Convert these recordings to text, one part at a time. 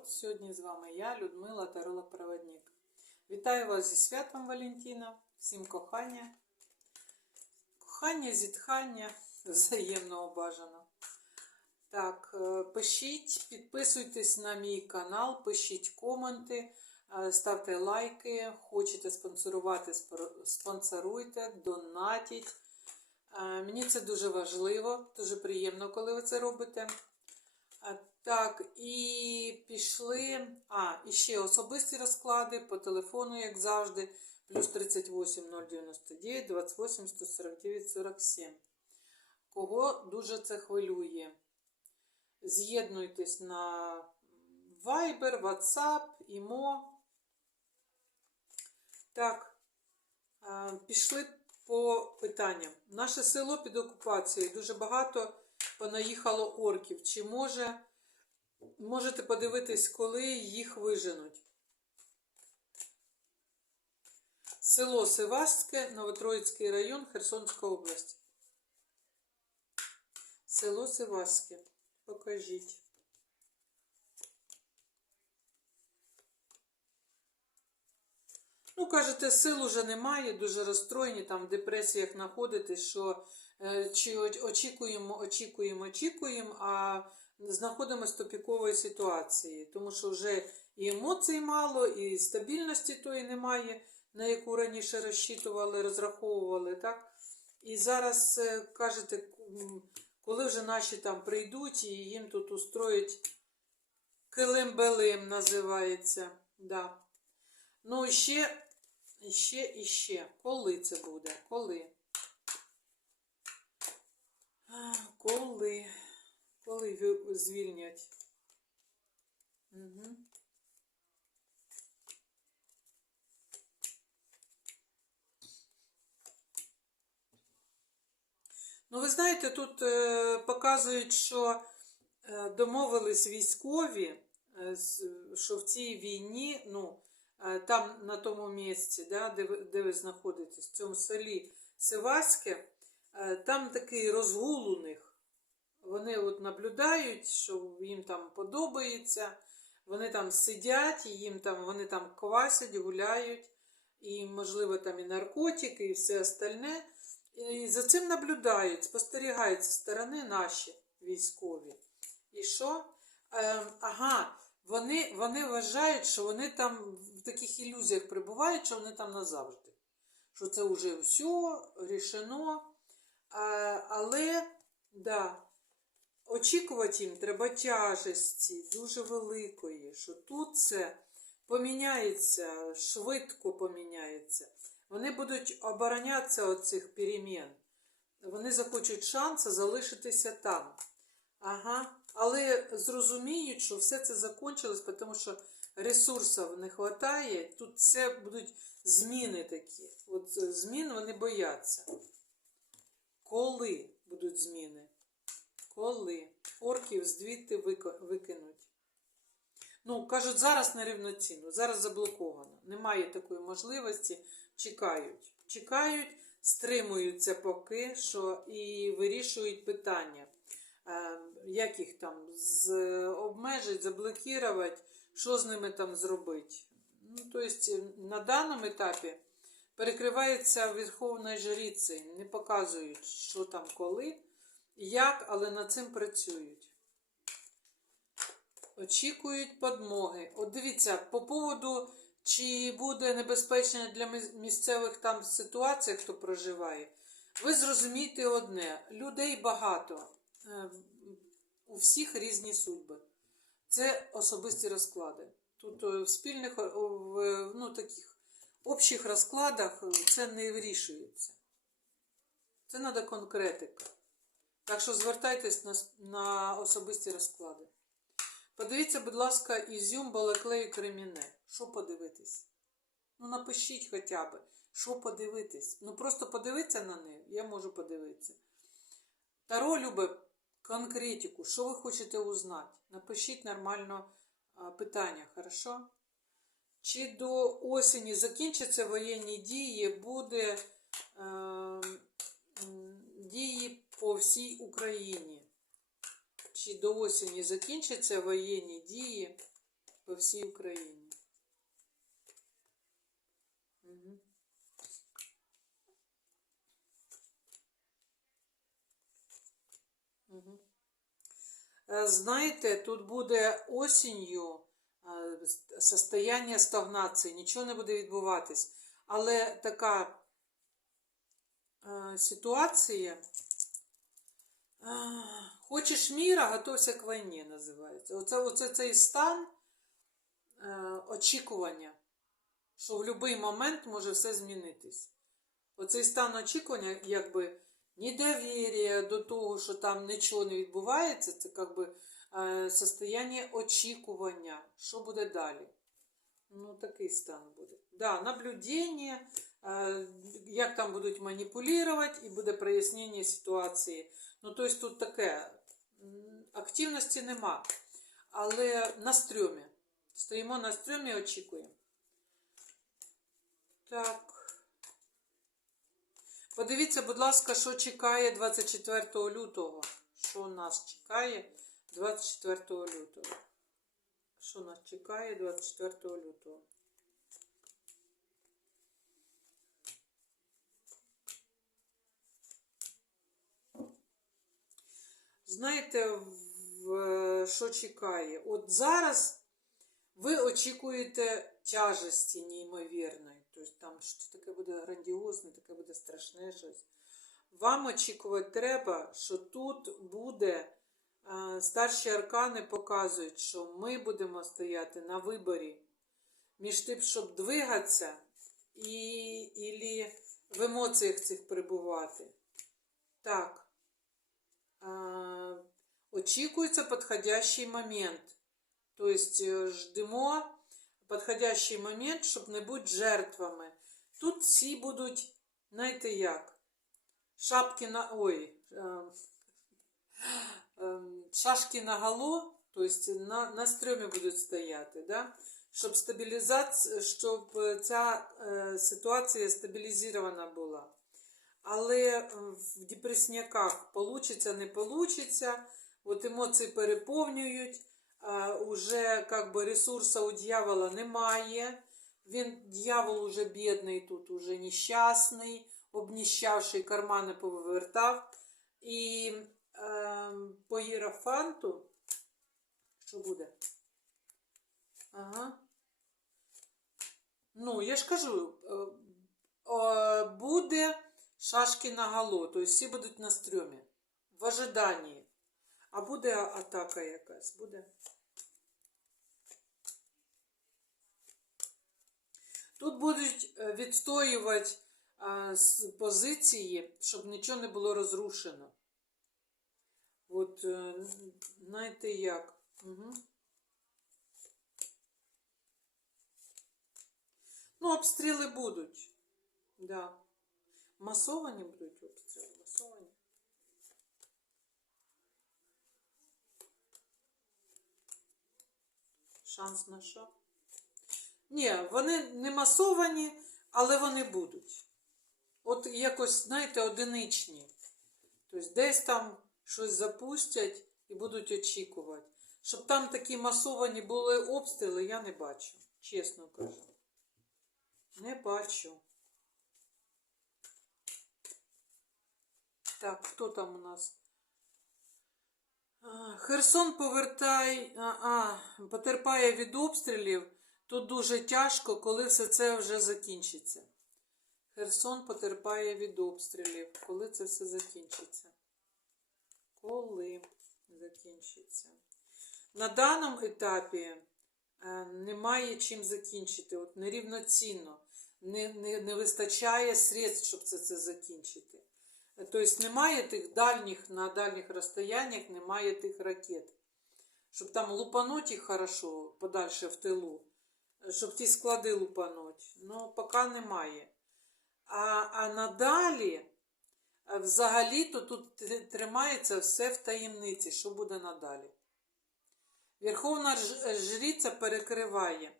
народ! Сьогодні з вами я, Людмила Таролог Проводник. Вітаю вас зі святом Валентина, всім кохання. Кохання, зітхання, взаємного бажано. Так, е, пишіть, підписуйтесь на мій канал, пишіть коменти, е, ставте лайки, хочете спонсорувати, спонсоруйте, донатіть. Е, Мені це дуже важливо, дуже приємно, коли ви це робите. Так, і пішли. А, і ще особисті розклади по телефону, як завжди, плюс 38 099 28 149 47. Кого дуже це хвилює? З'єднуйтесь на Viber, WhatsApp, Imo. Так, пішли по питанням. Наше село під окупацією дуже багато понаїхало орків. Чи може, можете подивитись, коли їх виженуть? Село Севастське, Новотроїцький район, Херсонська область. Село Севастське. Покажіть. Ну, кажете, сил уже немає, дуже розстроєні, там в депресіях знаходитесь, що е, чи очікуємо, очікуємо, очікуємо, а знаходимося в топіковій ситуації, тому що вже і емоцій мало, і стабільності тої немає, на яку раніше розчитували, розраховували, так? І зараз е, кажете, коли вже наші там прийдуть і їм тут устроїть килим-белим називається. Да. Ну, і ще, і ще, і ще. Коли це буде? Коли? Коли? Коли звільнять? Угу. Ну, ви знаєте, тут е, показують, що е, домовились військові, е, що в цій війні, ну, е, там на тому місці, да, де, ви, де ви знаходитесь, в цьому селі Севаське, е, там такий розгул у них. Вони от наблюдають, що їм там подобається, вони там сидять, і їм там, вони там квасять, гуляють, і, можливо, там і наркотики, і все остальне. І за цим наблюдають, спостерігають зі сторони наші військові. І що? Ем, ага, вони, вони вважають, що вони там в таких ілюзіях перебувають, що вони там назавжди. Що це вже все рішено. А, але, да, очікувати їм треба тяжесті, дуже великої, що тут це поміняється, швидко поміняється. Вони будуть оборонятися від цих перемін. Вони захочуть шанси залишитися там. Ага. Але зрозуміють, що все це закончилось, тому що ресурсів не вистачає. Тут все будуть зміни такі. От е, змін вони бояться. Коли будуть зміни? Коли? Орків звідти викинуть. Ну, кажуть, зараз нерівноцінно, зараз заблоковано. Немає такої можливості. Чекають. Чекають, стримуються поки що і вирішують питання. Е, Як їх там з, обмежити, заблокувати, що з ними там зробити. Ну, тобто, на даному етапі перекривається Верховною жрицею, не показують, що там коли, як, але над цим працюють. Очікують подмоги. От дивіться, по поводу, чи буде небезпечно для місцевих там ситуацій, хто проживає, ви зрозумієте одне: людей багато, е, у всіх різні судьби. Це особисті розклади. Тут е, в спільних е, в, ну, таких общих розкладах е, це не вирішується. Це треба конкретика. Так що звертайтесь на, на особисті розклади. Подивіться, будь ласка, Ізюм, Балаклею, Креміне. Що подивитись? Ну, напишіть хоча б, що подивитись. Ну, просто подивитися на неї, я можу подивитися. Таро любить конкретику, що ви хочете узнати. Напишіть нормально питання, хорошо? Чи до осені закінчаться воєнні дії, буде е, дії по всій Україні? Чи до осені закінчаться воєнні дії по всій Україні. Угу. Угу. Знаєте, тут буде осінню е, состояння стагнації, нічого не буде відбуватись. Але така е, ситуація. Хочеш міра, готовся к війні, називається. Оце, оце цей стан е, очікування, що в будь-який момент може все змінитись. Оцей стан очікування, якби недовір'я до того, що там нічого не відбувається, це якби е, состояння очікування, що буде далі. Ну, такий стан буде. Да, наблюдення, як там будуть маніпулювати, і буде прояснення ситуації. Ну, тобто тут таке, активності нема. Але на стрьомі. Стоїмо на стрьомі, очікуємо. Так. Подивіться, будь ласка, що чекає 24 лютого. Що нас чекає 24 лютого? Що нас чекає 24 лютого? Знаєте, в, що чекає? От зараз ви очікуєте тяжесті неймовірної. Тобто там щось таке буде грандіозне, таке буде страшне щось. Вам очікувати треба, що тут буде, е, старші аркани показують, що ми будемо стояти на виборі між тим, щоб двигатися і, і в емоціях цих перебувати. Так. Очікується підходящий момент. Тобто е, ждемо підходящий момент, щоб не бути жертвами. Тут всі будуть, знаєте як, шапки на. Ой, е, е, шашки на голо, тобто на, на стрьомі будуть стояти, да? щоб стабілізація, щоб ця е, ситуація стабілізована була. Але е, в депресняках получиться, не получиться, от емоції переповнюють, уже как бы ресурсу у дьявола немає. Він дьявол уже бідний, тут уже нещасний, обніщавший кармани повивертав. І е, по єрофанту, що буде? Ага. Ну, я ж кажу, е, е, буде шашки на гало, тобто всі будуть на стрьомі, в ожиданні. А буде атака якась, буде. Тут будуть е, відстоювати а, позиції, щоб нічого не було розрушено. От, е, знаєте як. Угу. Ну, обстріли будуть. Да. Масовані будуть обстріли, масовані. Шанс на що? Ні, вони не масовані, але вони будуть. От якось, знаєте, одиничні. Тобто десь там щось запустять і будуть очікувати. Щоб там такі масовані були обстріли, я не бачу. Чесно кажу. Не бачу. Так, хто там у нас? Херсон повертай, а, а, потерпає від обстрілів. Тут дуже тяжко, коли все це вже закінчиться. Херсон потерпає від обстрілів. Коли це все закінчиться? Коли закінчиться? На даному етапі е, немає чим закінчити. От нерівноцінно. Не, не, не вистачає средств, щоб це, це закінчити. Тобто немає тих дальніх, на дальніх розстояннях немає тих ракет. Щоб там лупануть їх хорошо подальше в тилу, щоб ті склади лупануть. Ну, поки немає. А, а надалі, е, взагалі-то тут тримається все в таємниці, що буде надалі. Верховна ж- е, перекриває.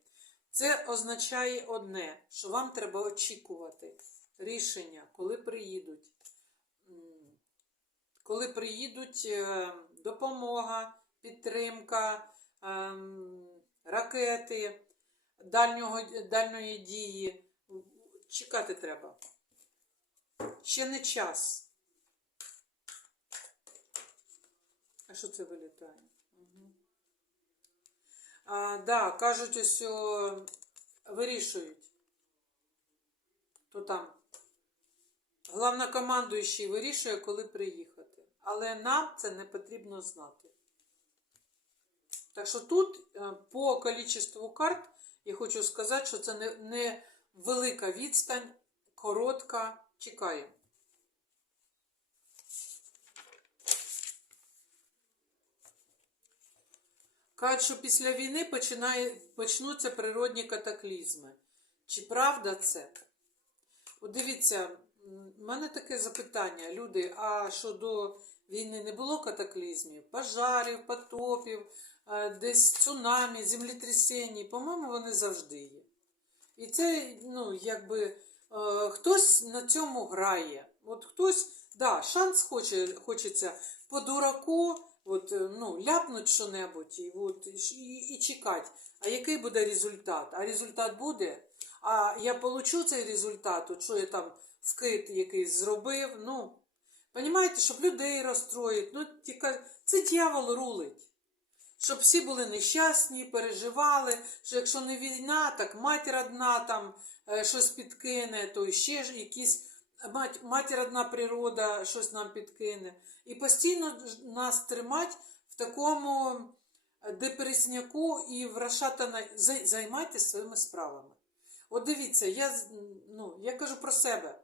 Це означає одне, що вам треба очікувати рішення, коли приїдуть. Коли приїдуть е, допомога, підтримка, ем, ракети дальнього, дальньої дії. Чекати треба. Ще не час. А що це вилітає? Угу. Да, кажуть, ось вирішують. То там. Главнокомандуючий вирішує, коли приїхати. Але нам це не потрібно знати. Так що тут е, по кількості карт я хочу сказати, що це не, не велика відстань, коротка. Чекаємо. Кажуть, що після війни починає, почнуться природні катаклізми. Чи правда це? От дивіться, в мене таке запитання, люди, а що до війни не було катаклізмів, пожарів, потопів, е, десь цунамі, землетрясень, по-моєму, вони завжди є. І це, ну, якби е, хтось на цьому грає. От хтось, да, шанс хоче, хочеться по дураку, от, е, ну, ляпнуть що-небудь і, от, і, і чекати. А який буде результат? А результат буде? А я получу цей результат, от що я там вкид якийсь зробив. Ну, Понімаєте, щоб людей розстроїть. Ну, тільки це дьявол рулить. Щоб всі були нещасні, переживали, що якщо не війна, так матір одна там е, щось підкине, то ще ж якісь мать, матір одна природа щось нам підкине. І постійно нас тримать в такому е, депресняку і в розшатана... Зай- Займайтесь своїми справами. От дивіться, я, ну, я кажу про себе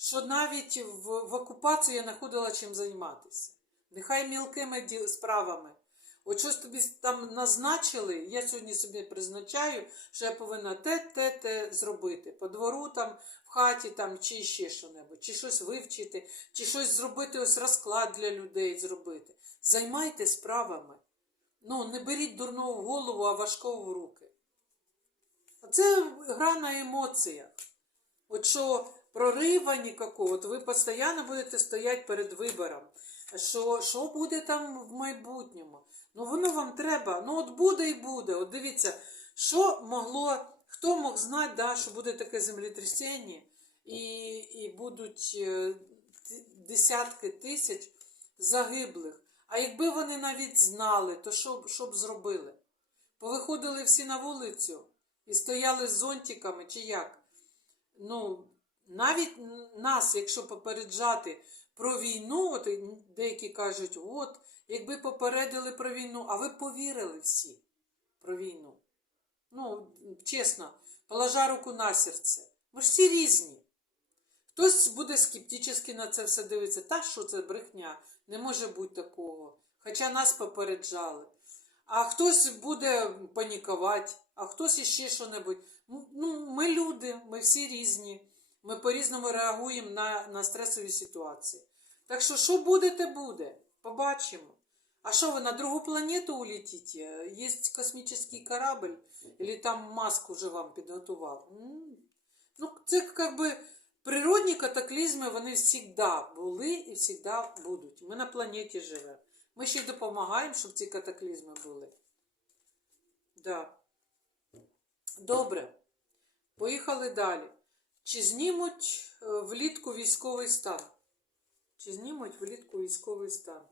що навіть в, в окупації я знаходила чим займатися. Нехай мілкими справами. От щось тобі там назначили, я сьогодні собі призначаю, що я повинна те, те, те зробити. По двору там, в хаті там, чи ще що-небудь, чи щось вивчити, чи щось зробити, ось розклад для людей зробити. Займайтесь справами. Ну, не беріть дурного в голову, а важкого в руки. Це гра на емоціях. От що прорива ніякого, от ви постійно будете стояти перед вибором. Що, що буде там в майбутньому? Ну воно вам треба. Ну от буде і буде. От дивіться, що могло, хто мог знати, да, що буде таке землетрясіння, і, і будуть е, десятки тисяч загиблих. А якби вони навіть знали, то що, що б зробили? Повиходили всі на вулицю і стояли з зонтиками, чи як? ну, навіть нас, якщо попереджати про війну, от деякі кажуть, от, якби попередили про війну, а ви повірили всі про війну. Ну, чесно, положа руку на серце. Ми ж всі різні. Хтось буде скептично на це все дивитися. Та що це брехня? Не може бути такого. Хоча нас попереджали. А хтось буде панікувати, а хтось іще що-небудь. Ну, ми люди, ми всі різні. Ми по-різному реагуємо на, на стресові ситуації. Так що, що буде, те буде. Побачимо. А що ви на другу планету улетите? Є космічний корабль, или там Маск уже вам підготував? Ну, це як би природні катаклізми, вони завжди були і завжди будуть. Ми на планеті живемо. Ми ще й допомагаємо, щоб ці катаклізми були. Да. Добре. Поїхали далі. Чи знімуть е, влітку військовий стан? Чи знімуть влітку військовий стан?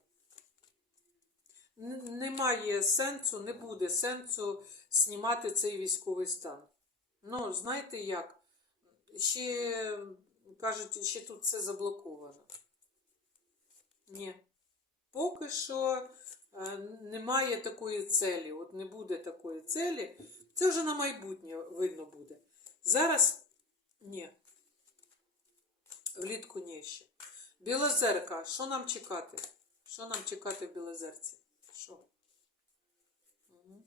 Немає сенсу, не буде сенсу знімати цей військовий стан. Ну, знаєте як? Ще кажуть, ще тут все заблоковано. Ні. Поки що е, немає такої целі. От не буде такої целі. Це вже на майбутнє видно буде. Зараз ні. Влітку ні ще. Білозерка, що нам чекати? Що нам чекати в Білозерці? Що? Угу.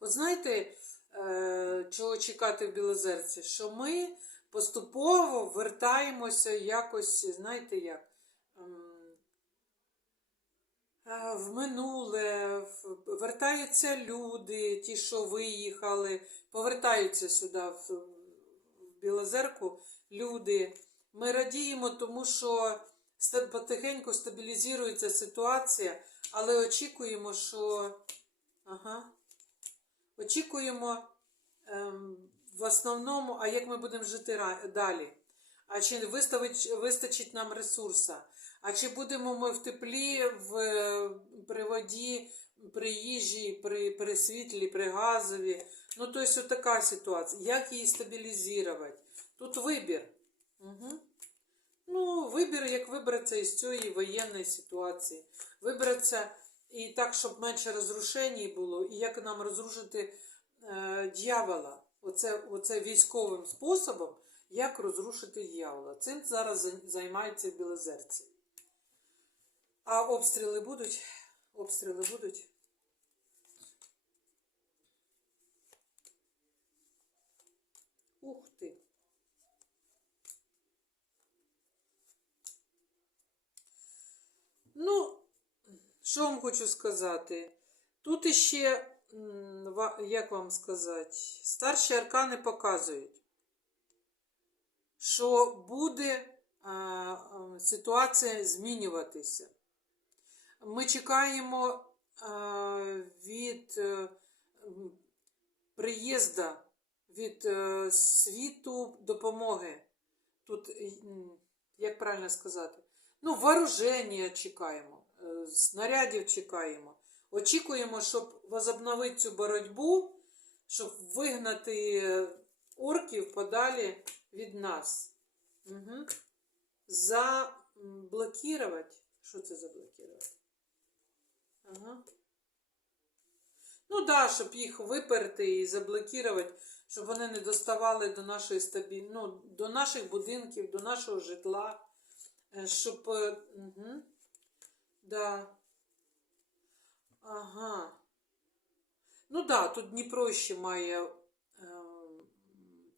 От знаєте, е, чого чекати в Білозерці? Що ми поступово вертаємося якось, знаєте як? ем, е, В минуле вертаються люди, ті, що виїхали, повертаються сюди, в, в Білозерку, люди. Ми радіємо, тому що потихеньку стабілізується ситуація, але очікуємо, що. Ага. Очікуємо ем, в основному, а як ми будемо жити далі? А чи виставить, вистачить нам ресурса? А чи будемо ми в теплі, в, при воді, при їжі, при, при світлі, при газові? Ну, тобто, така ситуація. Як її стабілізувати? Тут вибір. Угу. Ну, вибір, як вибратися із цієї воєнної ситуації. Вибратися і так, щоб менше розрушень було, і як нам розрушити е, дьявола. Оце, оце військовим способом, як розрушити дьявола. Цим зараз за- займаються білозерці. А обстріли будуть? Обстріли будуть? Ух ти. Ну, що вам хочу сказати? Тут іще, як вам сказати, старші аркани показують, що буде а, а, ситуація змінюватися. Ми чекаємо від е, м, приїзду від е, світу допомоги. Тут, як правильно сказати, ну, вооруження чекаємо, е, снарядів чекаємо. Очікуємо, щоб возобновити цю боротьбу, щоб вигнати е, орків подалі від нас. Угу. Заблокувати. Що це заблокувати? Ага. Ну так, да, щоб їх виперти і заблокувати, щоб вони не доставали до нашої стабіль... ну, до наших будинків, до нашого житла. Е, Щоб. Угу. Да. Ага. Ну да, тут Дніпро ще має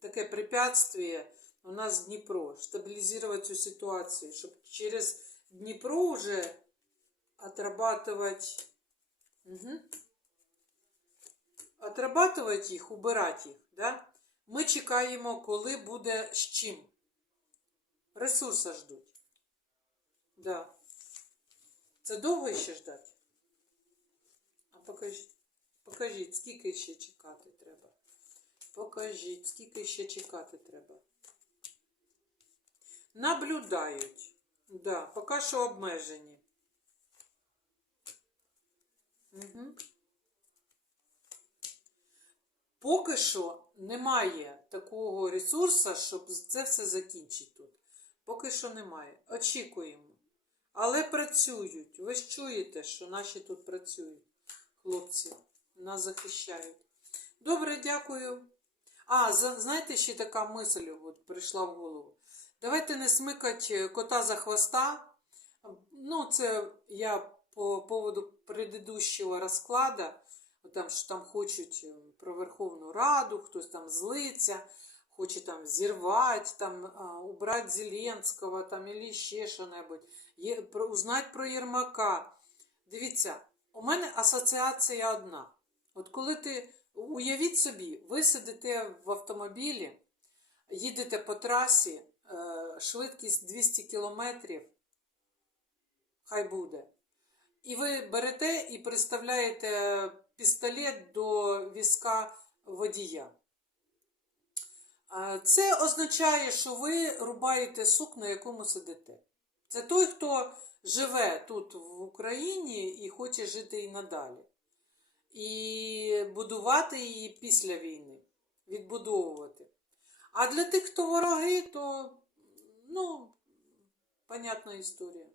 таке препятствие. У нас Дніпро. Стабілізувати цю ситуацію, щоб через Дніпро вже отрабатывать. Угу. Отрабатывать їх, убирати їх. Да? Ми чекаємо, коли буде з чим. Ресурси ждуть. Да. Це довго ще ждати? А покажіть, покажіть, скільки ще чекати треба. Покажіть, скільки ще чекати треба. Наблюдають. Да, поки що обмежені. Угу. Поки що немає такого ресурсу, щоб це все закінчити тут. Поки що немає. Очікуємо. Але працюють. Ви ж чуєте, що наші тут працюють, хлопці, нас захищають. Добре, дякую. А, знаєте, ще така мисль от прийшла в голову. Давайте не смикати кота за хвоста. Ну, це я по поводу предыдущего розкладу, там, що там хочуть е, про Верховну Раду, хтось там злиться, хоче там зірвати, там, убрати Зеленського, там, або ще що-небудь. Узнать про Єрмака. Дивіться, у мене асоціація одна. От коли ти, уявіть собі, ви сидите в автомобілі, їдете по трасі, е, швидкість 200 кілометрів, хай буде. І ви берете і приставляєте пістолет до візка водія. Це означає, що ви рубаєте сук, на якому сидите. Це той, хто живе тут в Україні і хоче жити і надалі. І будувати її після війни, відбудовувати. А для тих, хто вороги, то, ну, понятна історія.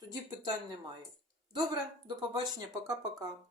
Тоді питань немає. Добре, до побачення, пока-пока.